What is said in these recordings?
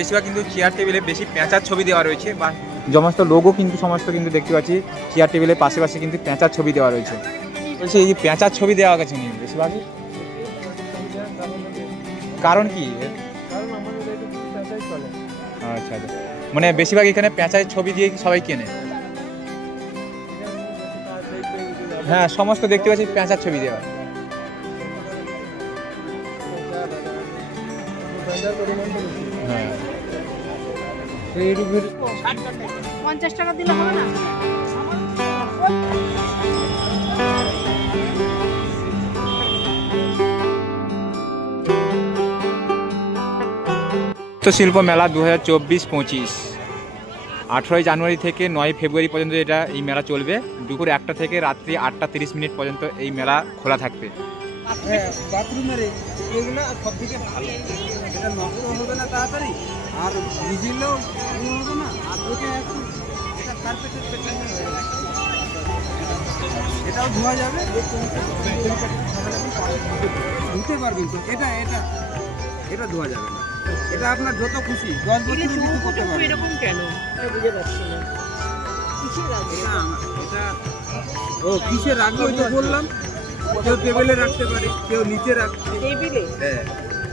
বেশিরভাগ কিন্তু চেয়ার টেবিলে বেশি পেঁচার ছবি দেওয়া রয়েছে, বা সমস্ত লোগো কিন্তু সমস্ত কিন্তু দেখতে পাচ্ছি চেয়ার টেবিলের পাশে পাশে কিন্তু পেঁচার ছবি দেওয়া রয়েছে। বলছি এই যে পেঁচার ছবি দেওয়া গেছে নি বেশিরভাগই, কারণ কি? আচ্ছা আচ্ছা, মানে বেশিরভাগ এখানে পেঁচার ছবি দিয়ে সবাই কেনে। হ্যাঁ সমস্ত দেখতে পাচ্ছি পেঁচার ছবি দেওয়া। হ্যাঁ 50 টাকা দিলে হবে না? শিল্প মেলা 2024-25 18 জানুয়ারি থেকে 9 ফেব্রুয়ারি পর্যন্ত এই মেলা চলবে। দুপুর 1টা থেকে রাত্রি 8:30 পর্যন্ত এই মেলা খোলা থাকবে। বাথরুমের এগুলো সব থেকে ভালো, এটা নষ্ট হবে না তাড়াতাড়ি, আর ভিজিলেও হবে না, আর এটা কার্পেটের পেছনে এটাও ধোয়া যাবে, ধুতে পারবেন তো। এটা এটা এটা ধোয়া যাবে না, এটা আপনার যত খুশি 10 বছর করতে পারবেন। এরকম কেন বুঝে পাচ্ছি না, এটা ও কিসে রাখবো ওই তো বললাম। কেউ টেবিলে রাখতে পারে, কেউ নিচে রাখছে টেবিলে, হ্যাঁ,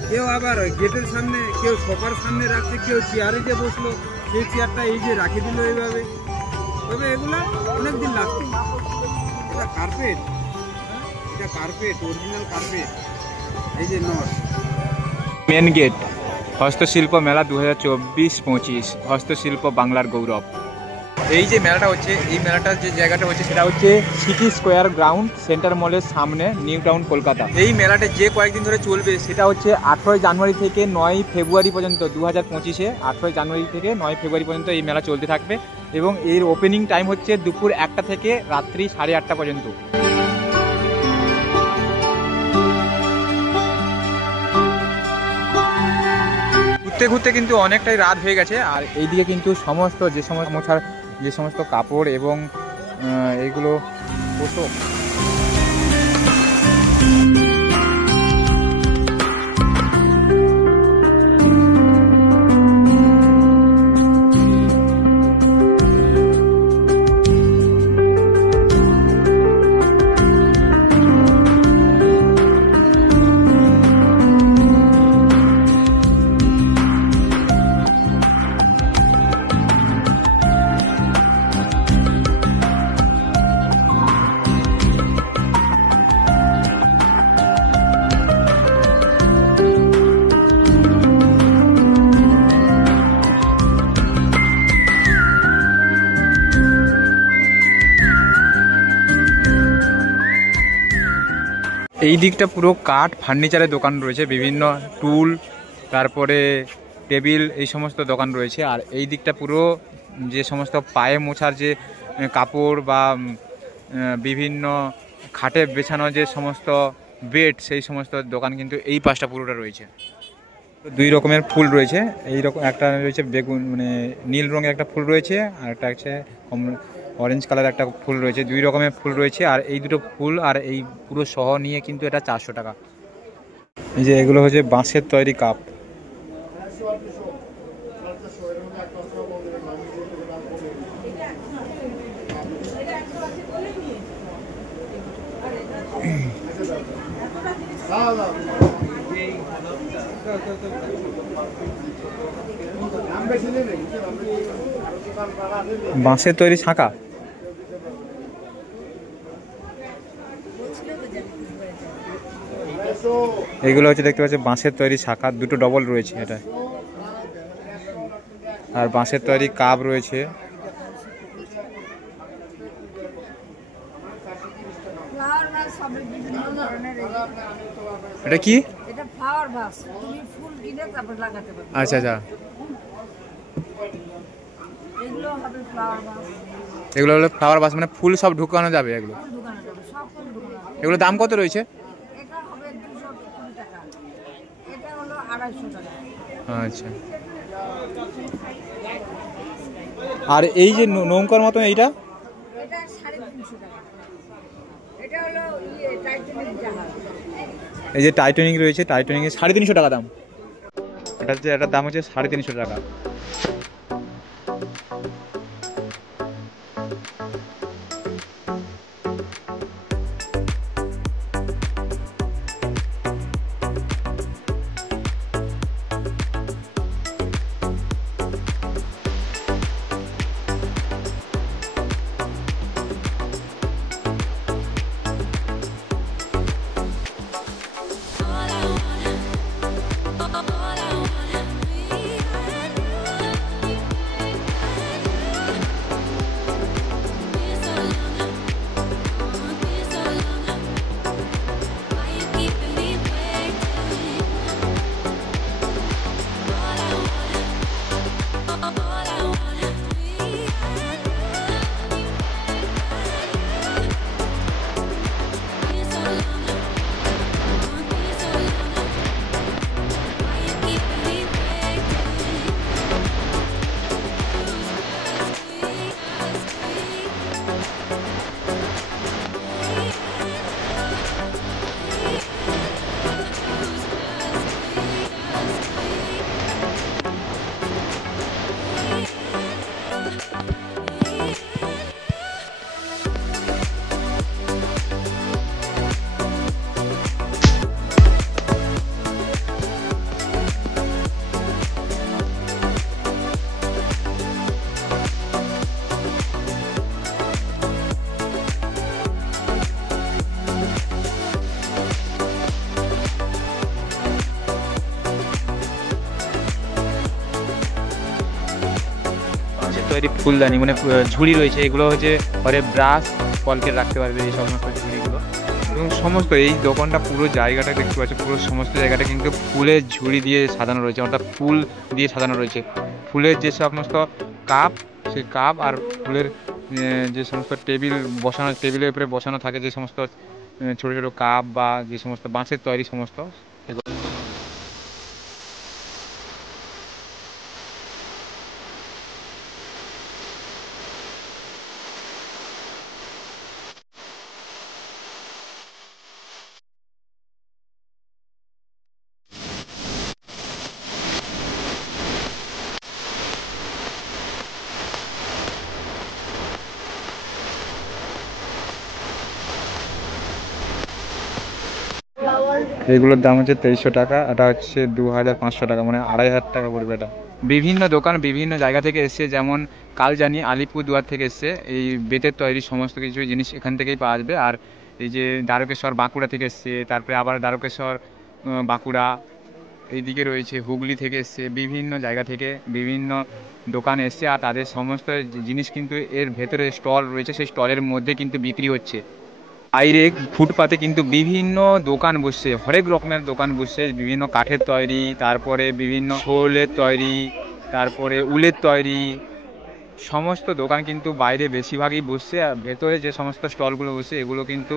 কেউ আবার গেটের সামনে, কেউ সোফার সামনে রাখছে, কেউ চেয়ারে যে বসলো সেই চেয়ারটা এই যে রাখে দিল এইভাবে। তবে এগুলো অনেকদিন লাগছে। এটা কার্পেট, এটা কার্পেট, অরিজিনাল কার্পেট, এই যে নট। মেন গেট হস্তশিল্প মেলা 2024-25 হস্তশিল্প বাংলার গৌরব। এই যে মেলাটা হচ্ছে, এই মেলাটার যে জায়গাটা হচ্ছে সেটা হচ্ছে সিটি স্কোয়ার গ্রাউন্ড সেন্টার মলের সামনে, নিউ টাউন, কলকাতা। এই মেলাটা যে কয়েকদিন ধরে চলবে সেটা হচ্ছে 18 জানুয়ারি থেকে 9 ফেব্রুয়ারি পর্যন্ত 2025-এ 18 জানুয়ারি থেকে 9 ফেব্রুয়ারি পর্যন্ত এই মেলা চলতে থাকবে, এবং এর ওপেনিং টাইম হচ্ছে দুপুর 1টা থেকে রাত্রি 8:30 পর্যন্ত। ঘুরতে ঘুরতে কিন্তু অনেকটাই রাত হয়ে গেছে, আর এইদিকে কিন্তু সমস্ত যে সমস্ত কাপড় এবং এইগুলো পোশাক, এই দিকটা পুরো কাঠ ফার্নিচারের দোকান রয়েছে, বিভিন্ন টুল, তারপরে টেবিল, এই সমস্ত দোকান রয়েছে। আর এই দিকটা পুরো যে সমস্ত পায়ে মোছার যে কাপড় বা বিভিন্ন খাটে বেছানো যে সমস্ত বেড, সেই সমস্ত দোকান কিন্তু এই পাশটা পুরোটা রয়েছে। দুই রকমের ফুল রয়েছে, এই রকম একটা রয়েছে বেগুন মানে নীল রঙের একটা ফুল রয়েছে, আর একটা হচ্ছে অরেঞ্জ কালার একটা ফুল রয়েছে। দুই রকমের ফুল রয়েছে, আর এই দুটো ফুল আর এই পুরো সহ নিয়ে কিন্তু এটা 400 টাকা। এই যে এগুলো হচ্ছে বাঁশের তৈরি কাপ। বাঁশের তৈরি ছাঁকা, এগুলো হচ্ছে দেখতে পাচ্ছি বাঁশের তৈরি শাখা, দুটো ডবল রয়েছে এটা, আর বাঁশের তৈরি কাপ রয়েছে। এটা কি? এটা ফ্লাওয়ার ভাস, তুমি ফুল কিনে তারপর লাগাতে পারবে। আচ্ছা আচ্ছা, এগুলো হবে ফ্লাওয়ার ভাস। এগুলো হলো ফ্লাওয়ার ভাস, মানে ফুল সব ঢুকানো যাবে এগুলো। ঢুকানো যাবে, সব ফুল ঢুকানো যাবে। এগুলো দাম কত রয়েছে? এটা হবে 220 টাকা, এটা হলো 250 টাকা। আচ্ছা, আর এই যে নৌকার মতন এইটা, এটা 350 টাকা। এটা হলো টাইটানিক জাহাজ। এই যে টাইটানিক রয়েছে, টাইটানিকের 350 টাকা দাম। এটার দাম হচ্ছে 350 টাকা। তৈরি ফুলদানি মানে ঝুড়ি রয়েছে, এগুলো হচ্ছে ঘরে ব্রাশ কলকে রাখতে পারবে এই সমস্ত ঝুড়িগুলো। এবং সমস্ত এই দোকানটা পুরো জায়গাটা দেখতে পাচ্ছ, পুরো সমস্ত জায়গাটা কিন্তু ফুলের ঝুড়ি দিয়ে সাজানো রয়েছে, অর্থাৎ ফুল দিয়ে সাজানো রয়েছে। ফুলের যে সমস্ত কাপ, সেই কাপ আর ফুলের যে সমস্ত টেবিল বসানো, টেবিলের উপরে বসানো থাকে যে সমস্ত ছোটো ছোটো কাপ বা যে সমস্ত বাঁশের তৈরি সমস্ত, এগুলোর দাম হচ্ছে 2300 টাকা, এটা হচ্ছে 2500 টাকা, মানে 2500 টাকা পড়বে এটা। বিভিন্ন দোকান বিভিন্ন জায়গা থেকে এসছে, যেমন কালজানি আলিপুরদুয়ার থেকে এসছে, এই বেতের তৈরি সমস্ত কিছু জিনিস এখান থেকেই পাওয়া যাবে। আর এই যে দ্বারকেশ্বর বাঁকুড়া থেকে এসছে, তারপরে আবার দ্বারকেশ্বর বাঁকুড়া এইদিকে রয়েছে, হুগলি থেকে এসছে, বিভিন্ন জায়গা থেকে বিভিন্ন দোকান এসছে। আর তাদের সমস্ত জিনিস কিন্তু এর ভেতরে স্টল রয়েছে, সেই স্টলের মধ্যে কিন্তু বিক্রি হচ্ছে। বাইরে ফুটপাতে কিন্তু বিভিন্ন দোকান বসছে, হরেক রকমের দোকান বসছে, বিভিন্ন কাঠের তৈরি, তারপরে বিভিন্ন শোলের তৈরি, তারপরে উলের তৈরি, সমস্ত দোকান কিন্তু বাইরে বেশিরভাগই বসছে। আর ভেতরে যে সমস্ত স্টলগুলো বসছে এগুলো কিন্তু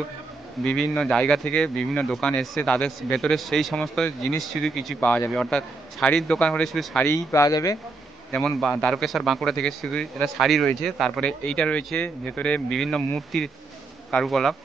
বিভিন্ন জায়গা থেকে বিভিন্ন দোকান এসছে, তাদের ভেতরে সেই সমস্ত জিনিস শুধু কিছু পাওয়া যাবে, অর্থাৎ শাড়ির দোকান হলে শুধু শাড়িই পাওয়া যাবে। যেমন দ্বারকেশ্বর বাঁকুড়া থেকে শুধু এটা শাড়ি রয়েছে, তারপরে এইটা রয়েছে ভেতরে বিভিন্ন মূর্তির কারুকলাপ।